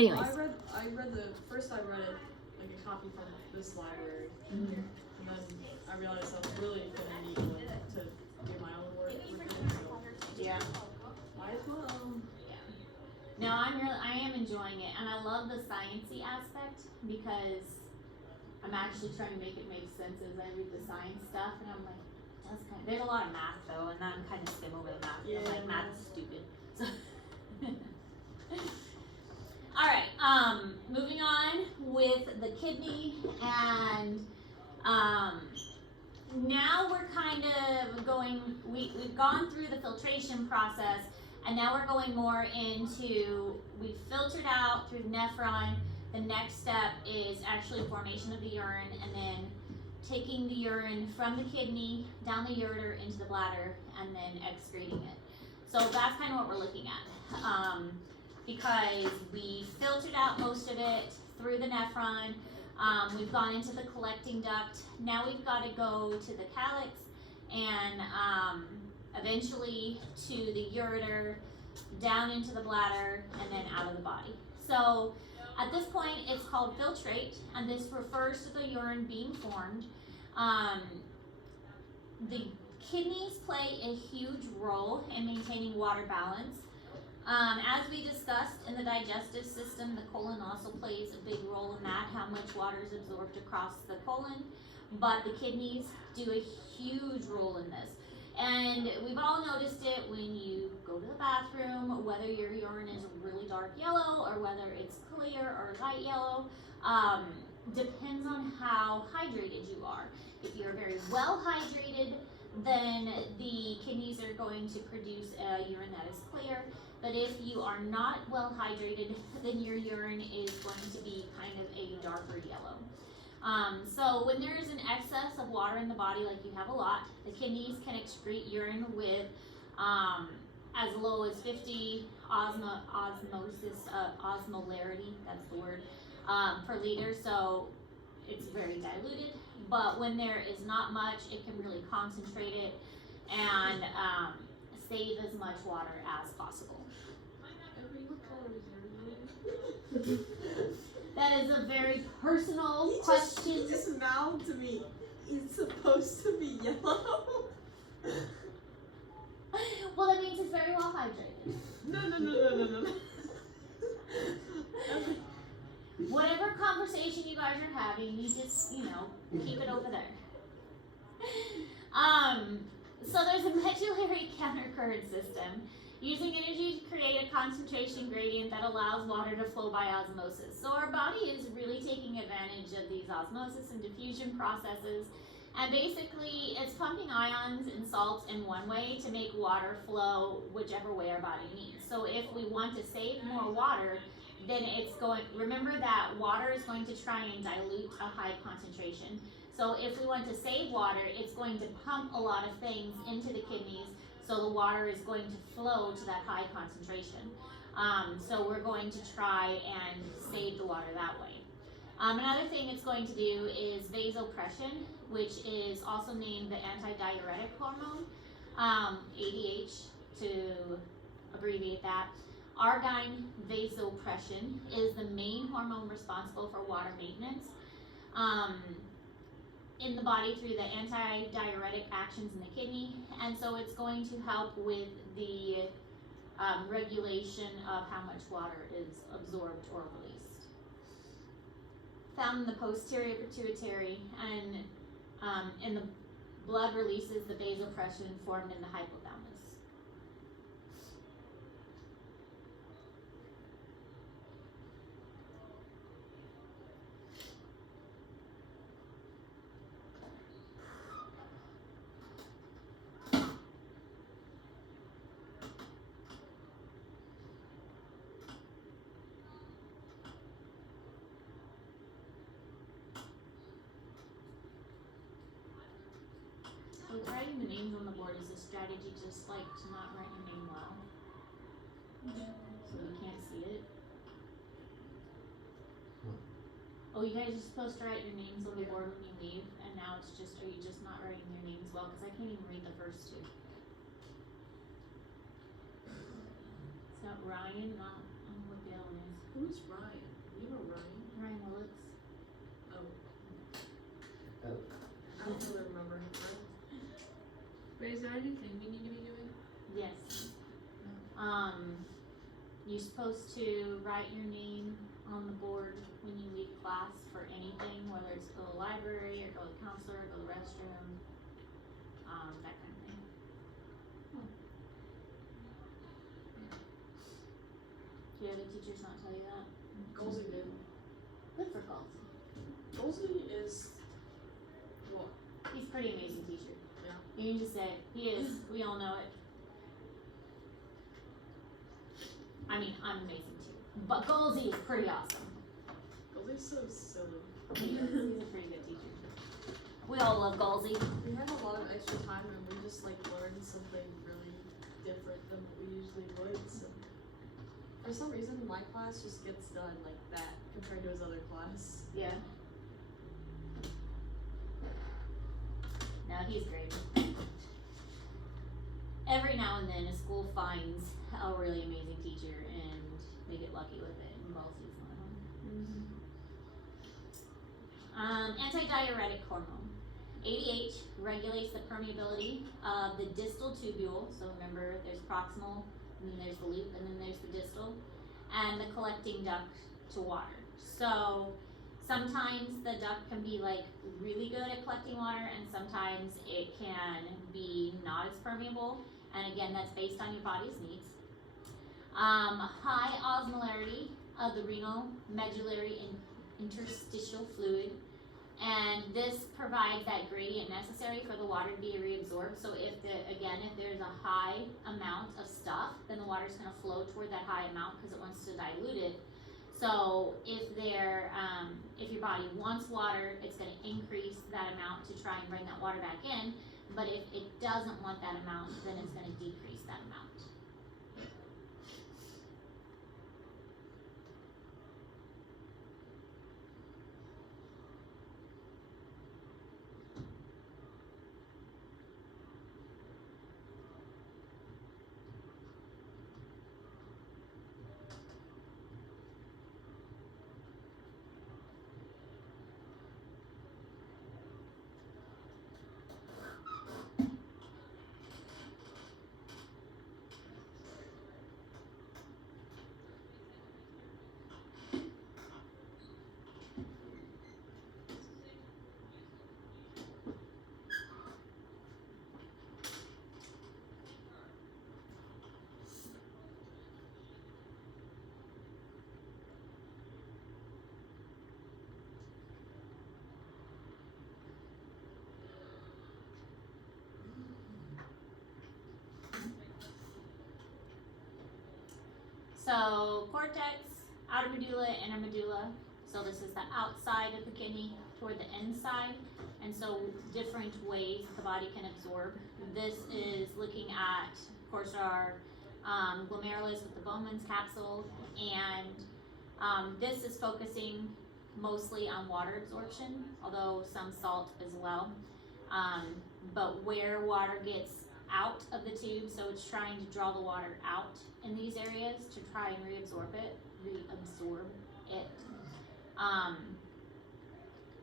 Anyways. I read it like a copy from this library, and then I realized I was really gonna need one to do my own work with it. So Yeah. might as well. No, I am enjoying it, and I love the sciencey aspect because I'm actually trying to make it make sense as I read the science stuff, and I'm like, there's a lot of math though, and I'm kind of skim over the math. Yeah. I'm like, math is stupid. So all right, moving on with the kidney, and now we're kind of going, we've gone through the filtration process, and now we're going more into, we've filtered out through the nephron. The next step is actually formation of the urine, and then taking the urine from the kidney down the ureter into the bladder, and then excreting it. So that's kind of what we're looking at. Because we filtered out most of it through the nephron. We've gone into the collecting duct. Now we've got to go to the calyx and eventually to the ureter, down into the bladder, and then out of the body. So at this point, it's called filtrate, and this refers to the urine being formed. The kidneys play a huge role in maintaining water balance. As we discussed in the digestive system, the colon also plays a big role in that, how much water is absorbed across the colon, but the kidneys do a huge role in this. And we've all noticed it when you go to the bathroom, whether your urine is really dark yellow or whether it's clear or light yellow, depends on how hydrated you are. If you're very well hydrated, then the kidneys are going to produce a urine that is clear. But if you are not well hydrated, then your urine is going to be kind of a darker yellow. So when there is an excess of water in the body, like you have a lot, the kidneys can excrete urine with as low as 50 osmolarity, that's the word, per liter. So it's very diluted. But when there is not much, it can really concentrate it and save as much water as possible. That is a very personal question. He just mouthed to me, it's supposed to be yellow. Well, that means it's very well hydrated. No. Whatever conversation you guys are having, you just, keep it over there. So there's a medullary countercurrent system using energy to create a concentration gradient that allows water to flow by osmosis. So our body is really taking advantage of these osmosis and diffusion processes, and basically it's pumping ions and salts in one way to make water flow whichever way our body needs. So if we want to save more water, then remember that water is going to try and dilute a high concentration. So if we want to save water, it's going to pump a lot of things into the kidneys, so the water is going to flow to that high concentration. So we're going to try and save the water that way. Another thing it's going to do is vasopressin, which is also named the antidiuretic hormone, ADH to abbreviate that. Argine vasopressin is the main hormone responsible for water maintenance in the body through the antidiuretic actions in the kidney, and so it's going to help with the regulation of how much water is absorbed or released. Found in the posterior pituitary, and in the blood releases the vasopressin formed in the hypothalamus. So writing the names on the board is a strategy, just like to not write your name well, so you can't see it. Oh, you guys are supposed to write your names on the board when you leave, and now it's just, are you just not writing your names well? Because I can't even read the first two. It's got Ryan, not, I don't know what the other one is. Who's Ryan? You know Ryan? Ryan Willits. Oh. Oh. I don't really remember him, right? Wait, is there anything we need to be doing? Yes. You're supposed to write your name on the board when you leave class for anything, whether it's go to the library or go to the counselor, go to the restroom, that kind of thing. Do your other teachers not tell you that? Golsey did. Good for Galsey. Golsey is what? He's a pretty amazing teacher. Yeah. You can just say it. He is. We all know it. I mean, I'm amazing too. But Galsey is pretty awesome. Golsey's so silly. He's a pretty good teacher. We all love Galsey. We had a lot of extra time and we just like learned something really different than what we usually would. So for some reason my class just gets done like that compared to his other class. Yeah. No, he's great. Every now and then a school finds a really amazing teacher and they get lucky with it, and Galsey's one of them. Antidiuretic hormone. ADH regulates the permeability of the distal tubule. So remember, there's proximal, and then there's the loop, and then there's the distal, and the collecting duct to water. So sometimes the duct can be like really good at collecting water, and sometimes it can be not as permeable. And again, that's based on your body's needs. High osmolarity of the renal, medullary, and interstitial fluid. And this provides that gradient necessary for the water to be reabsorbed. So if there's a high amount of stuff, then the water is going to flow toward that high amount because it wants to dilute it. So if your body wants water, it's going to increase that amount to try and bring that water back in. But if it doesn't want that amount, then it's going to decrease that amount. So cortex, outer medulla, inner medulla. So this is the outside of the kidney toward the inside. And so different ways the body can absorb. This is looking at, of course, our glomerulus with the Bowman's capsule. And this is focusing mostly on water absorption, although some salt as well. But where water gets out of the tube, so it's trying to draw the water out in these areas to try and reabsorb it.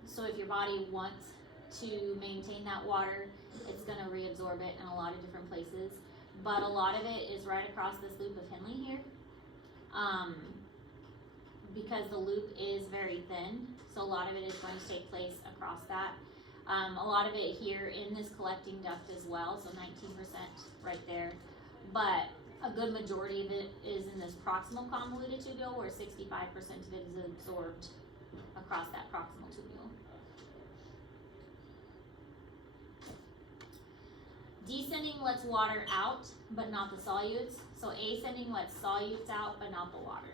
So if your body wants to maintain that water, it's going to reabsorb it in a lot of different places. But a lot of it is right across this loop of Henle here, because the loop is very thin, so a lot of it is going to take place across that. A lot of it here in this collecting duct as well, so 19% right there. But a good majority of it is in this proximal convoluted tubule, where 65% of it is absorbed across that proximal tubule. Descending lets water out, but not the solutes. So ascending lets solutes out, but not the water.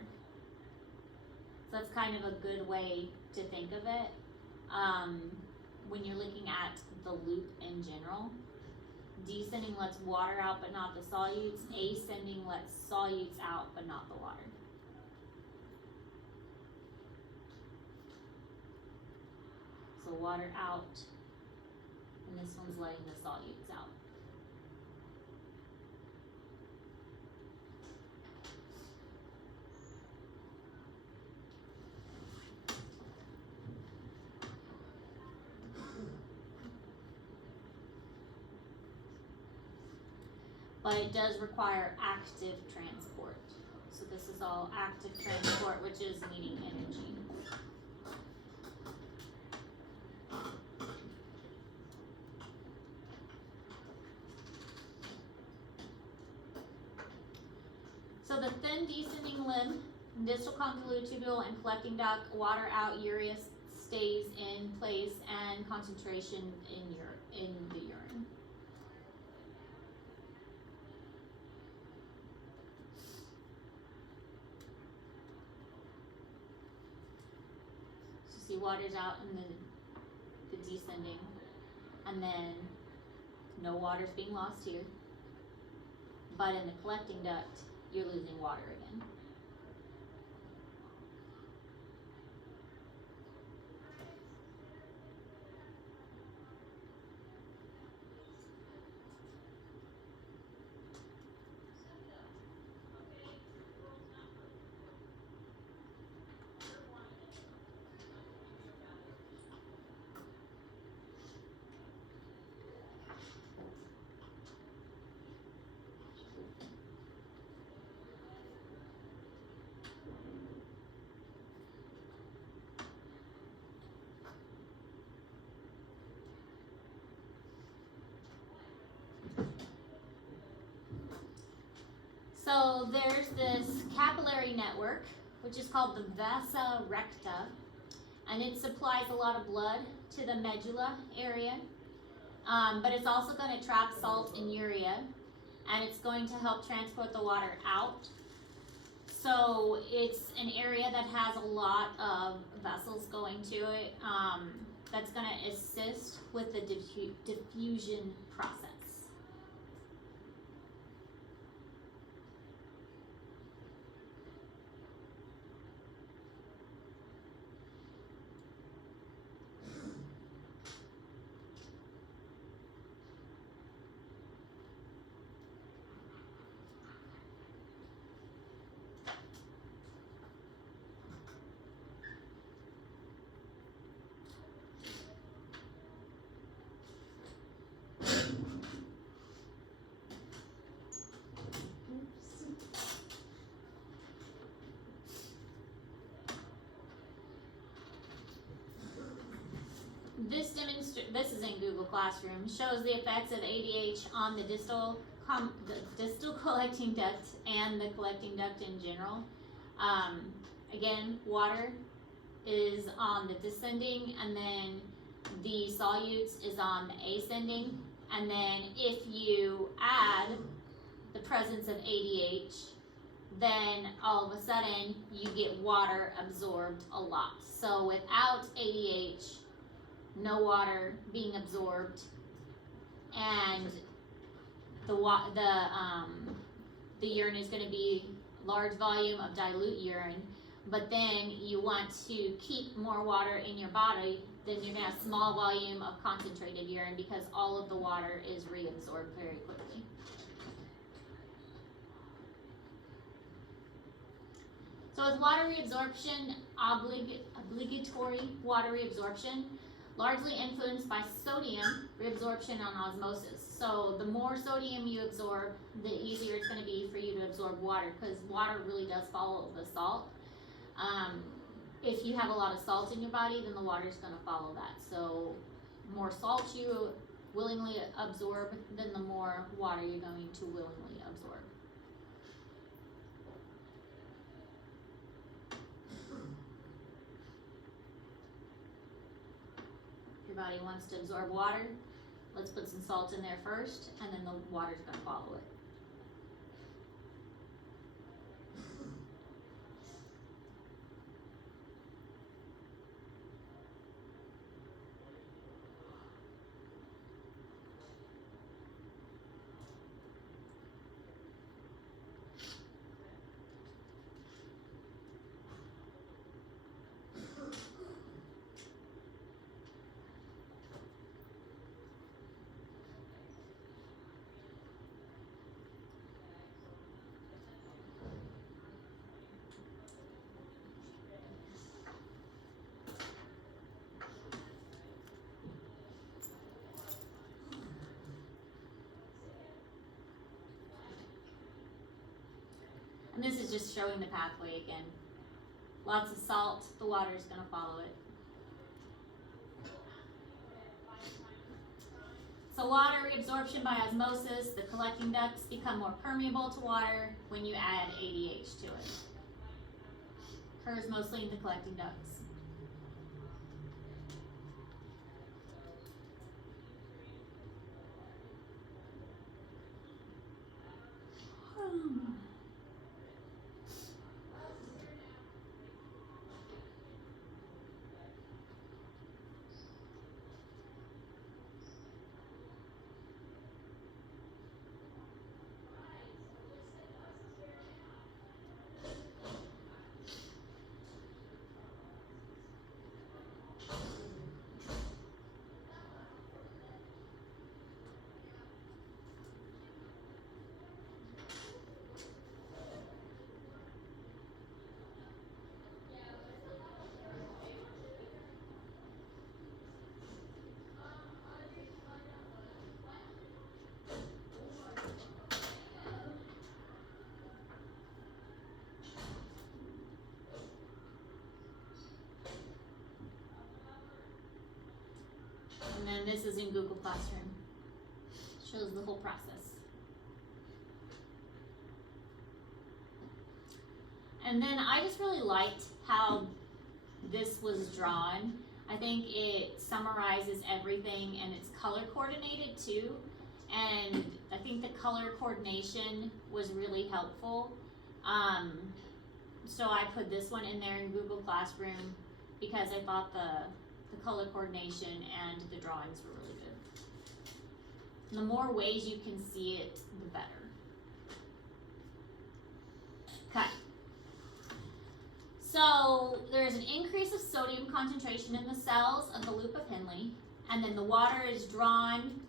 So that's kind of a good way to think of it. When you're looking at the loop in general, descending lets water out but not the solutes. Ascending lets solutes out but not the water. So water out, and this one's letting the solutes out. but it does require active transport. So this is all active transport, which is needing energy. So the thin descending limb, distal convoluted tubule, and collecting duct, water out, urea stays in place, and concentration in the urine. So see, water's out in the descending, and then no water's being lost here. But in the collecting duct, you're losing water again. So there's this capillary network, which is called the vasa recta, and it supplies a lot of blood to the medulla area, but it's also going to trap salt and urea, and it's going to help transport the water out. So it's an area that has a lot of vessels going to it, that's going to assist with the diffusion process. This is in Google Classroom, shows the effects of ADH on the distal collecting duct and the collecting duct in general. Again, water is on the descending, and then the solutes is on the ascending. And then if you add the presence of ADH, then all of a sudden you get water absorbed a lot. So without ADH, no water being absorbed, and the urine is going to be large volume of dilute urine. But then you want to keep more water in your body, then you're going to have small volume of concentrated urine because all of the water is reabsorbed very quickly. So with water reabsorption, obligatory water reabsorption, largely influenced by sodium reabsorption on osmosis. So the more sodium you absorb, the easier it's going to be for you to absorb water, because water really does follow the salt. If you have a lot of salt in your body, then the water is going to follow that. So more salt you willingly absorb, then the more water you're going to willingly absorb. Your body wants to absorb water, let's put some salt in there first, and then the water's going to follow it. just showing the pathway again. Lots of salt, the water's gonna follow it. So water reabsorption by osmosis, the collecting ducts become more permeable to water when you add ADH to it. Occurs mostly in the collecting ducts. And then this is in Google Classroom. Shows the whole process. And then I just really liked how this was drawn. I think it summarizes everything and it's color coordinated too. And I think the color coordination was really helpful. So I put this one in there in Google Classroom because I thought the color coordination and the drawings were really good. And the more ways you can see it, the better. Okay. So there's an increase of sodium concentration in the cells of the loop of Henle, and then the water is drawn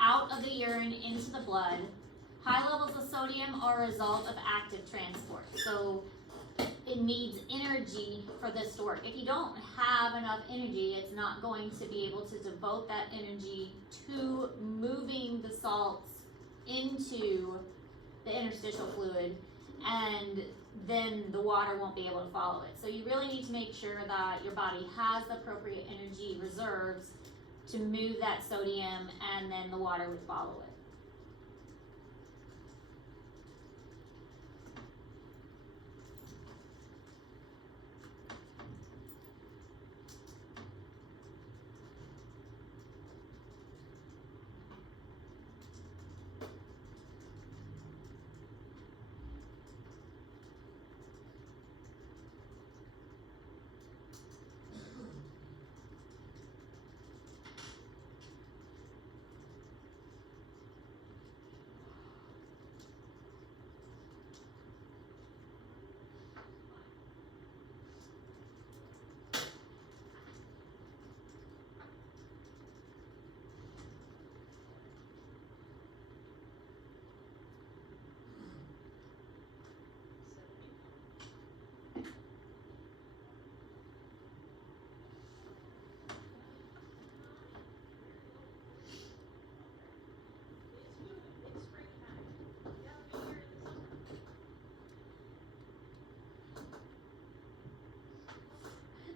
out of the urine into the blood. High levels of sodium are a result of active transport. So it needs energy for this to work. If you don't have enough energy, it's not going to be able to devote that energy to moving the salts into the interstitial fluid, and then the water won't be able to follow it. So you really need to make sure that your body has the appropriate energy reserves to move that sodium, and then the water would follow it.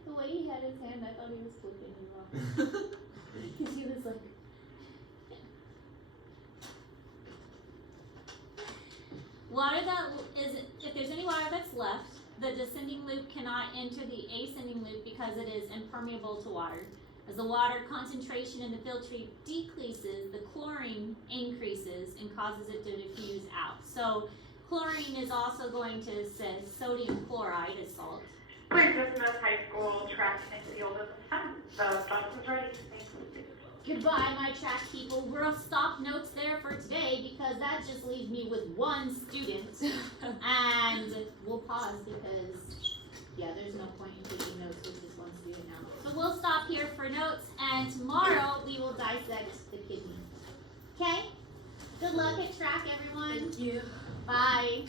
The way he had his hand, I thought he was flipping you off. Because he was like, water that is, if there's any water that's left, the descending loop cannot enter the ascending loop because it is impermeable to water. As the water concentration in the filtrate decreases, the chlorine increases and causes it to diffuse out. So chlorine is also going to say sodium chloride is salt. Please dismiss high school track and field at this time. The bus is ready. Thanks. Goodbye, my track people. We'll stop notes there for today because that just leaves me with one student. And we'll pause because, yeah, there's no point in taking notes with just one student now. So we'll stop here for notes, and tomorrow we will dissect the kidney. Okay? Good luck at track, everyone. Thank you. Bye.